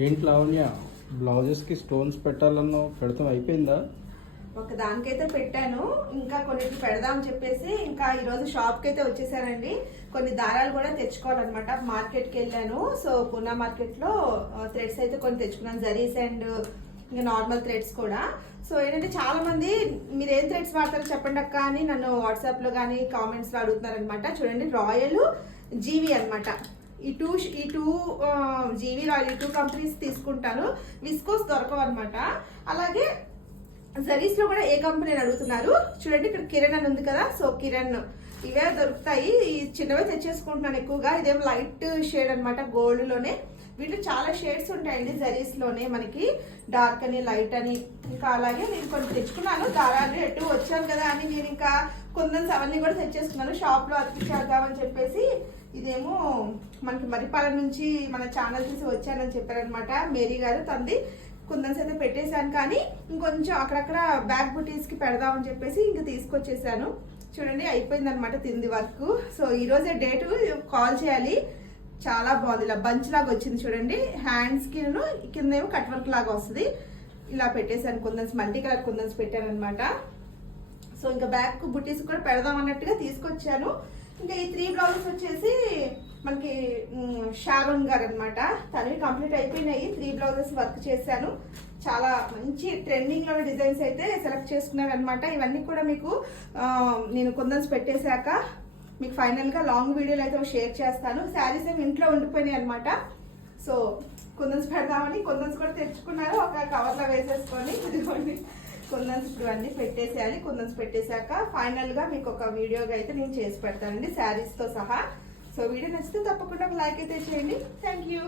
ఏంటి లావణ్య, బ్లౌజెస్కి స్టోన్స్ పెట్టాలన్నా పెడతాం, అయిపోయిందా? ఒక దానికైతే పెట్టాను, ఇంకా కొన్నిటికి పెడదామని చెప్పేసి ఇంకా ఈరోజు షాప్కి అయితే వచ్చేసానండి. కొన్ని దారాలు కూడా తెచ్చుకోవాలన్నమాట. మార్కెట్కి వెళ్ళాను. సో పూనా మార్కెట్లో థ్రెడ్స్ అయితే కొన్ని తెచ్చుకున్నాను, జరీస్ అండ్ ఇంకా నార్మల్ థ్రెడ్స్ కూడా. సో ఏంటంటే చాలా మంది మీరు ఏం థ్రెడ్స్ వాడతారో చెప్పండి అక్క అని నన్ను వాట్సాప్లో కానీ కామెంట్స్లో అడుగుతున్నారనమాట. చూడండి, రాయల్, జీవి అనమాట. ఈ టూ జీవి రాయల్, ఈ 2 కంపెనీస్ తీసుకుంటాను. విస్కోస్ దొరకవు అనమాట. అలాగే జరీస్ లో కూడా ఏ కంపెనీ అని అడుగుతున్నారు. చూడండి, ఇక్కడ కిరణ్ అని ఉంది కదా, సో కిరణ్ ఇవే దొరుకుతాయి. ఈ చిన్నవే తెచ్చేసుకుంటున్నాను ఎక్కువగా. ఇదేమో లైట్ షేడ్ అనమాట, గోల్డ్ లోనే. వీటిలో చాలా షేడ్స్ ఉంటాయండి జరీస్ లోనే, మనకి డార్క్ అని, లైట్ అని. ఇంకా అలాగే నేను కొన్ని తెచ్చుకున్నాను దారాలు. ఎటు వచ్చాను కదా అని నేను ఇంకా కుందన్స్ అవన్నీ కూడా తెచ్చేసుకున్నాను షాప్ లో అతికించేద్దామని చెప్పేసి. ఇదేమో మనకి మరిపాలెం నుంచి మన ఛానల్ చూసి వచ్చానని చెప్పారనమాట మేరీ గారు. తంది కుందన్స్ అయితే పెట్టేశాను, కానీ ఇంకొంచెం అక్కడక్కడ బ్యాక్ బుటీస్కి పెడదామని చెప్పేసి ఇంకా తీసుకొచ్చేసాను. చూడండి, అయిపోయిందనమాట తింది వర్క్. సో ఈరోజే డేటు, కాల్ చేయాలి. చాలా బాగుంది, ఇలా బంచ్ లాగా వచ్చింది చూడండి. హ్యాండ్స్కి కింద ఏమో కట్ వర్క్ లాగా వస్తుంది. ఇలా పెట్టేశాను కుందన్స్, మల్టీ కలర్ కుందన్స్ పెట్టాను అనమాట. సో ఇంకా బ్యాక్ బుటీస్ కూడా పెడదాం అన్నట్టుగా తీసుకొచ్చాను. ఇంకా ఈ 3 బ్లౌజెస్ వచ్చేసి మనకి షారోన్ గారు అనమాట. తనవి కంప్లీట్ అయిపోయినాయి. 3 బ్లౌజెస్ వర్క్ చేశాను. చాలా మంచి ట్రెండింగ్ లో డిజైన్స్ అయితే సెలెక్ట్ చేసుకున్నారు అనమాట. ఇవన్నీ కూడా మీకు నేను కుందన్స్ పెట్టేశాక మీకు ఫైనల్ గా లాంగ్ వీడియోలు అయితే షేర్ చేస్తాను. శారీస్ ఏమి ఇంట్లో ఉండిపోయినాయి అనమాట. సో కుందన్స్ పెడదామని కుందన్స్ కూడా తెచ్చుకున్నారు, ఒక కవర్ లో వేసేసుకొని. ఇదిగోండి కుందన్స్ ఇప్పుడు అన్ని పెట్టేసేయాలి. కుందన్స్ పెట్టేశాక ఫైనల్ గా మీకు ఒక వీడియోగా అయితే నేను చేసి పెడతానండి శారీస్ తో సహా. సో వీడియో నచ్చితే తప్పకుండా ఒక లైక్ అయితే చేయండి. Thank you.